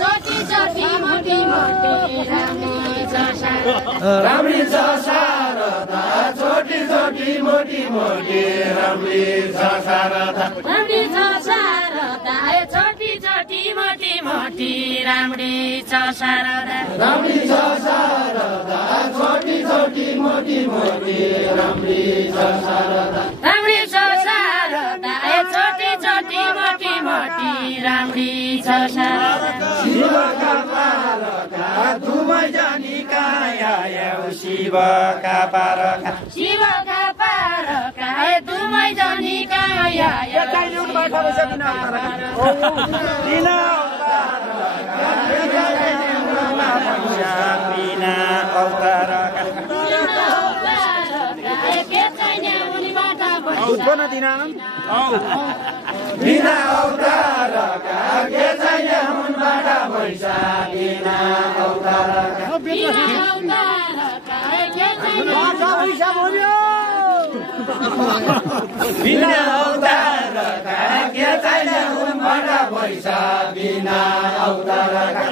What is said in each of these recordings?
छोटी छोटी मोटी मोटी राम्री छ शारदा छोटी छोटी मोटी मोटी राम्री छ शारदा राम्री छ शारदा छोटी छोटी मोटी मोटी राम्री छ शारदा राम्री छ शारदा छोटी छोटी मोटी मोटी राम्री छ शारदा राम्री छ शारदा छोटी छोटी मोटी मोटी राम्री छ शारदा शिवका पारका दुवै जानी काया शिवका पारका शिवका पारका दुवै जानी काया बिना अवतारका बिना अवतारका के छैन मुनबाट पैसा बिना अवतारका बिना अवतारका के छैन मुनबाट पैसा बिना अवतारका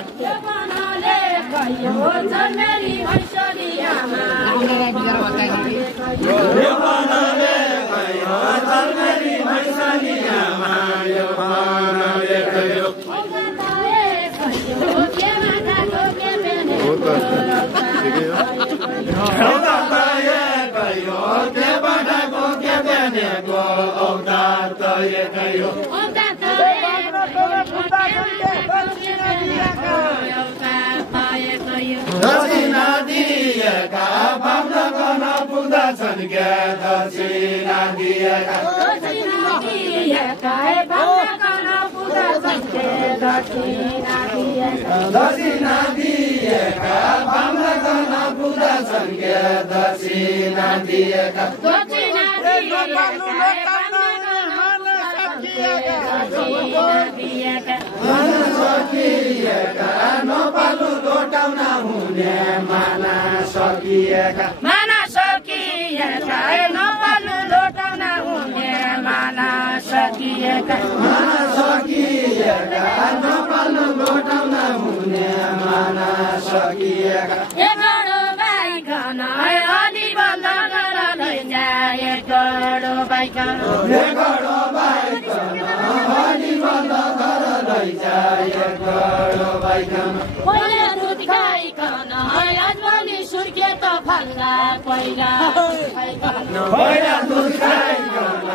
दक्षिणा दिएका भावना गर्न पुग्दछन् क्या दक्षिणा दिएका दक्षिणा दिएका भावना गर्न पुग्दछन् क्या दक्षिणा दिएका सकिएका नपालु लोटाउन हुने माना सकिएका नपालु लोटाउन हुने माना सकिएका नपालु लोटाउन हुने माना सकिएका एकड़ो बाइकन अलि बन्द गर लैजा एकड़ो बाइकन अलि बन्द गर लैजा एकड़ो बाइकन पहिला दुध खाइकन आजभोलि सुर्के त फल्ला पहिला दुध खाइकन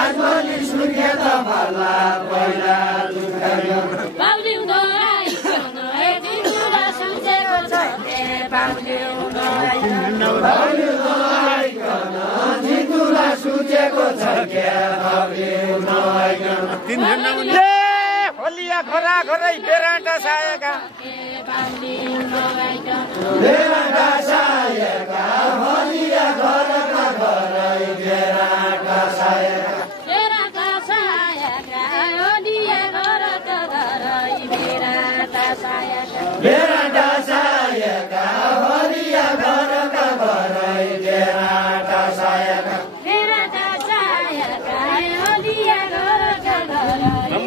आजभोलि सुर्के त फल्ला पहिला दुध खाइकन बाउलिउँदो आइकन तिमीरा सम्झेको छ बाउलिउँदो आइकन जितुला सुचेको छ क्या बाउलिउँदो आइकन होलिया खरा खरै बेराटा साएका बेराटा साएका होलिया घरका घरै बेराटा साएका बेराटा साएका होलिया घरका घरै बेराटा साएका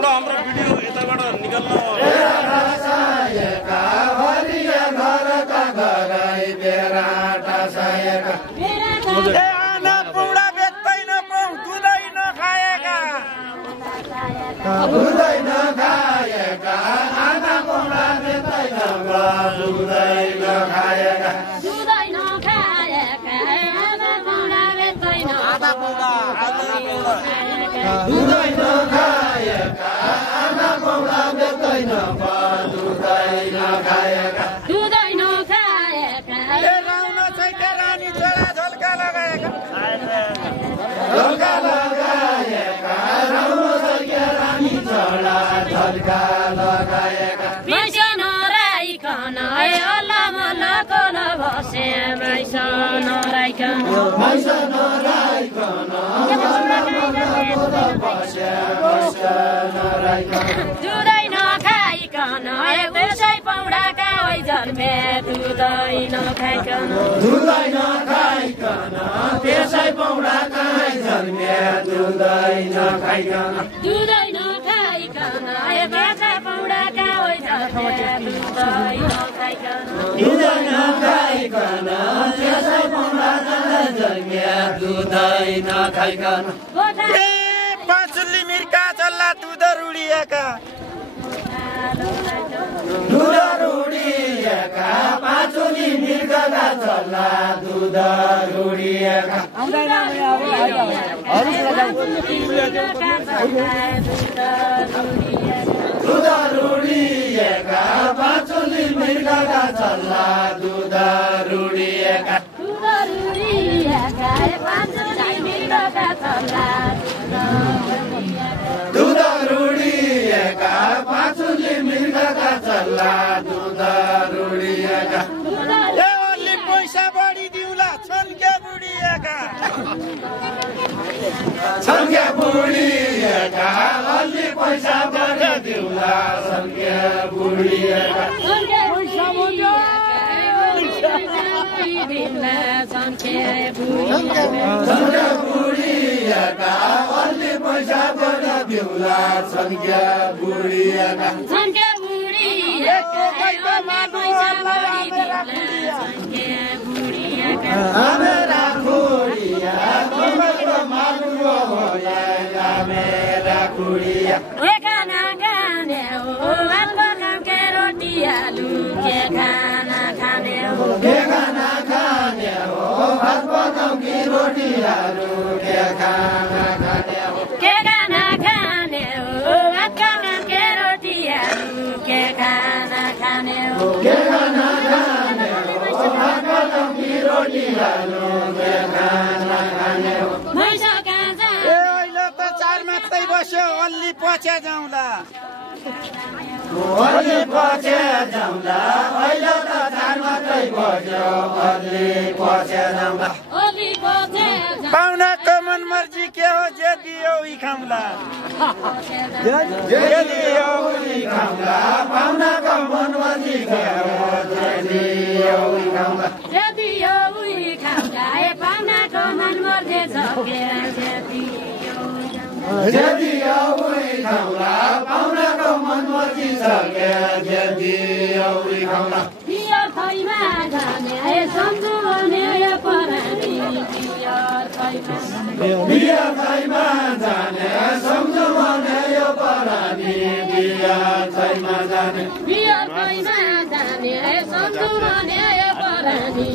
हाम्रो भिडियो यताबाट निकाल्नु बेराटा साएका होलिया घरका घरै बेराटा साएका आना पुडा बेच्दैन दुधै नखाएका दुधै नखाएका आना पुडा बेच्दैन दुधै नखाएका दुधै नखाएका आना पुडा बेच्दैन दुधै नखाएका राउन चाहिँ रानी छोरा झल्का लगाएका झल्का लगाएका राम्रो छ रानी छोरा झल्का लगाएका दुधै नखाइकन त्यसै पौडाका जन्मे दुधै नखाइकन दुधै नखाइकन त्यसै पौडाका जन्मे दुधै नखाइकन दुधै नखाइकन त्यसै पौडा नखाइकन त्यसै पौना झर्के दुधै नखाइकन पाँचुली मिर्का चल्ला दुध रुडिएका पाँचुली मिर्का चल्ला दुध रुडिएका दुध रुडिएका पाँचुली मिर्का चल्ला दुध रुडिएका दुध रुडिएका पाँचुली मिर्का चल्ला दुध रुडिएका अलि पैसा बढी दिउला छन्के बुढिएका छन्के बुढिएका अलि पैसा बढी दिउला छन्के बुढिएका छन्के बुढिएका अलि पैसा बढी दिउला छन्के बुढिएका मेरा खुडिया कमलको मालुको होला मेरा खुडिया के खाना खाने हो भातको खामके रोटी आलु के खाना खाने हो के खाना खाने हो भात पकाउँकी रोटी आलु के खाना खाने हो के खाना खाने हो भातको खामके रोटी आलु के खाना खाने हो के खाना खाने हो भात पकाउँकी रोटी आलु के खाना खाने हो मैसो काँचा अहिले त चार मात्रै बस्यो अलि पछि जाउँला अलि पछि जाउँला अहिले त चार मात्रै बस्यो अलि पछि जाउँला ओली पछि पाहुनाको मन मर्जी के हो जे दियो उही खाउँला जे दियो उही खाउँला पाहुनाको मन मर्जी के हो जे दियो उही खाउँला यदि यो उही खाउँदा ए पाहुनाको मन मर्जे छ के जे दियो उही खाउँला पाहुनाको मन मर्जी छ के जे दियो उही खाउँला बियर थैमा जाने ए सम्झु भने यो परानी बियर थैमा जाने सम्झु भने यो परानी बियर थैमा जाने बियर थैमा जाने ए सम्झु भने यो परानी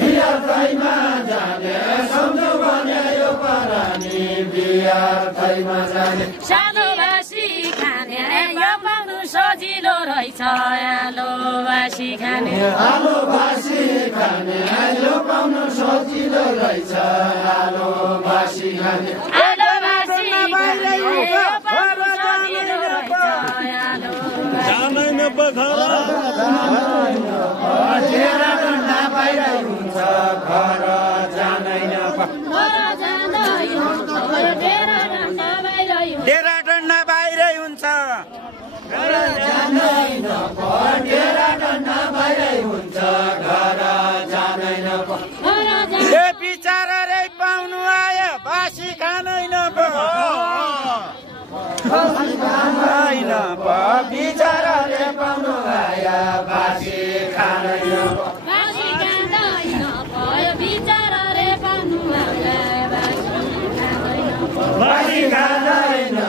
बियर थैमा जाने सम्झु भने यो परानी बियर थैमा जाने सानो बासी खाने यो पाउनु सजिलो रहेछ आलो बासी खाने आलु भासी खाने यो पाउनु सजिलो रहेछ आलु भासी खाने आलो बासी खाने यो पाउनु सजिलो रहेछ आलो डेरा डन्डा बाहिरै हुन्छ घर जानै डेरा डन्डा बाहिरै हुन्छ डेरा डन्डा बाहिरै हुन्छ घर जानै ए बिचारा रे पाउनु आयो बासी खानै नपो बिचारा रे पाउनु आयो बासी खानै नपो बासी खाँदैन भयो बिचारा रे पाउनु आयो बासी खाँदैन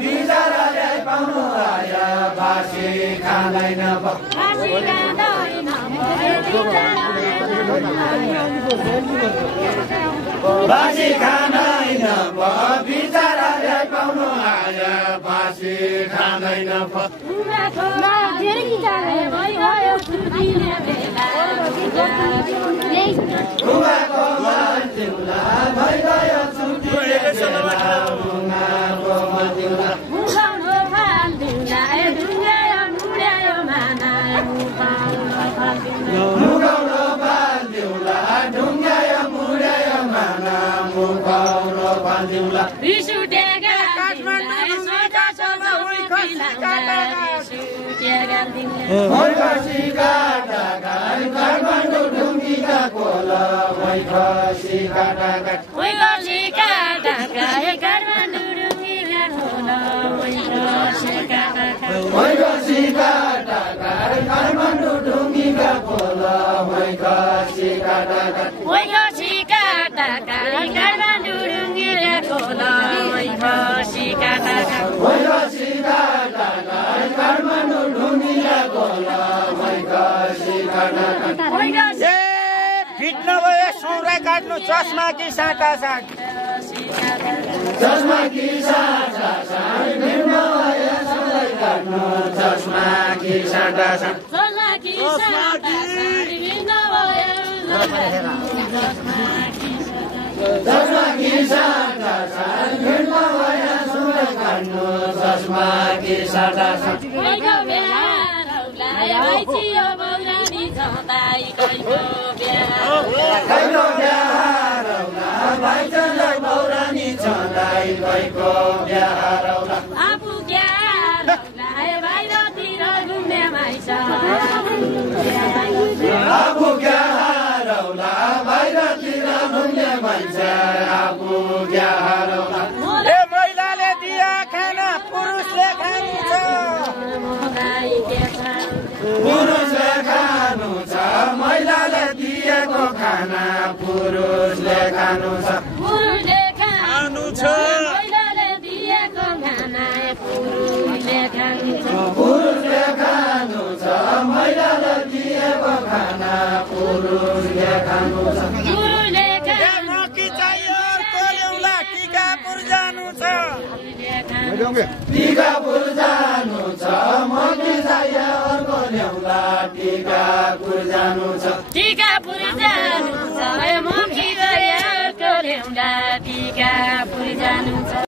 बिचारा रे पाउनु आयो बासी खाँदैन बासी खाँदैन भयो बिचारा रे पाउनु आयो बासी खाँदैन बिचारा रे पाउनु आयो बासी खाँदैन घुमाको मन्दिउला भइगयो छुट्टी घुमाको मन्दिउला मुगाउरो बान्दिउला ढुङ्गायो मुडायो माना मुगाउरो बान्दिउला खसी काटा गाई काठमाडौँ ढुङ्गीका कोल खसी काटा खसी फिट नभए सौरा काट्नु चस्मा कि साटा साट चस्मा कि साटा साट फिट नभए सौरा काट्नु चस्मा कि साटा साट चस्मा कि साटा साट फिट नभए चस्मा कि साटा साट फिट नभए सौरा काट्नु चस्मा कि साटा साट कैलो बिहारौला भाइचनलाई पौरानी छँदाई गएको बिहारौला आफू ग्यारौला बाहिरतिर घुम्ने माइस आफू ग्यारौला बाहिरतिर घुम्ने मान्छे आफू ग्यारौला ए महिलाले दिया खाना पुरुषले खानु छ पुरुषले खानु छ महिलाले दिएको खाना पुरुषले खानु छ पुरुषले खानु छ महिलाले दिएको खाना पुरुषले खानु छ पुरुषले खानु छ महिलाले दिएको खाना पुरुषले खानु छ पुरुषले मकी चाहियो अर्को ल्याउला टिकापुर जानु छ टिकापुर जानु छ मकी चाहियो अर्को ल्याउला टिकापुर जानु छ टिकापुर जानु छ मकी चाहियो अर्को ल्याउला टिकापुर जानु छ